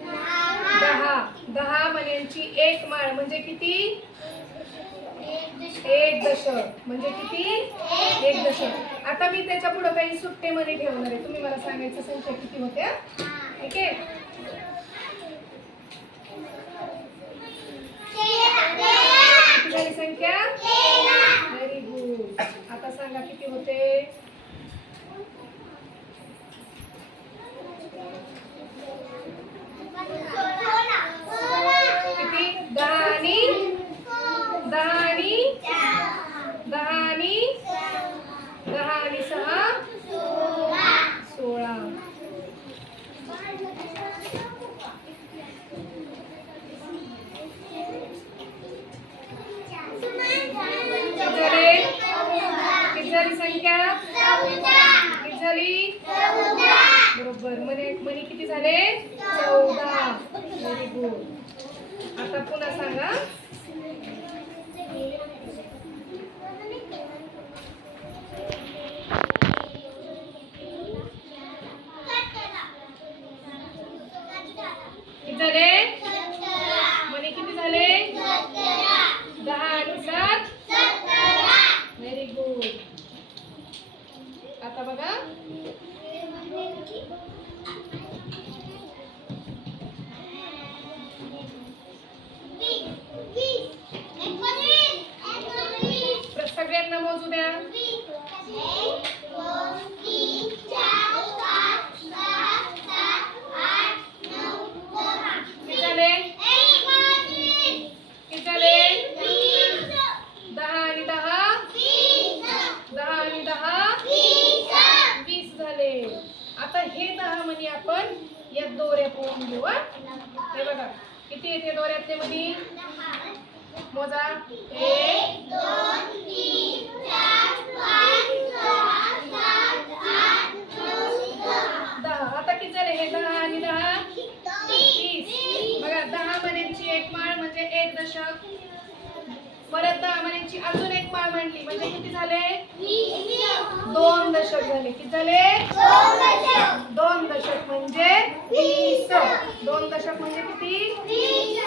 दहा. दहा मण्यांची एक माळ म्हणजे किती? एक दशक. म्हणजे किती? एक दशक. आता मी त्याच्या पुढे काही सुट्टे मध्ये ठेवणार आहे. तुम्ही मला सांगायचं संख्या किती होत्या? ठीक आहे? किती झाली संख्या? व्हेरी गुड आता सांगा किती होते किती दहा आणि दहा आणि दहा आणि दहा आणि सहा सोळा किती झाले किती झाली संख्या किती झाली? बरोबर. मने मनी किती झाले? चौदा. व्हेरी गुड दहा वीस झाले. आता हे दहा म्हणी आपण या दोऱ्या पोहून घेऊ हा. हे बघा किती येते दोऱ्यातले मनी मोजा. एक दहा आता किती झाले हे दहा आणि दहा वीस बघा दहा मण्यांची एक माळ म्हणजे एक दशक परत दहा म्हणजे अजून एक माळ म्हणली म्हणजे किती झाले? दोन दशक झाले. किती झाले? दोन दशक म्हणजे वीस. दोन दशक म्हणजे किती?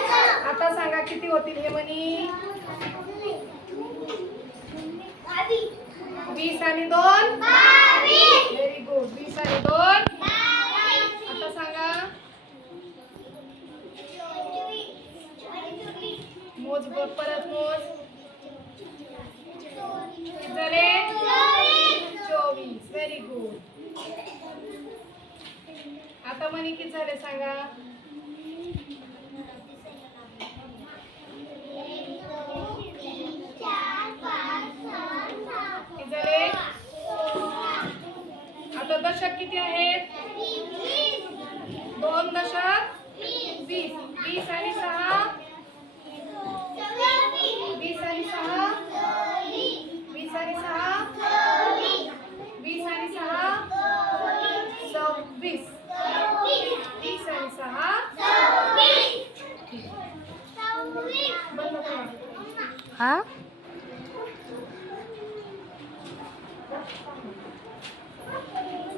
आता सांगा किती होतील हे म्हणी? वीस आणि दोन व्हेरी गुड वीस आणि दोन आता सांगा मोज बघ परत मोज. झाले चोवीस. व्हेरी गुड आता मनी किती झाले सांगा? झाले आता दशक किती आहेत? दोन दशक? वीस. वीस आणि सहा? 啊？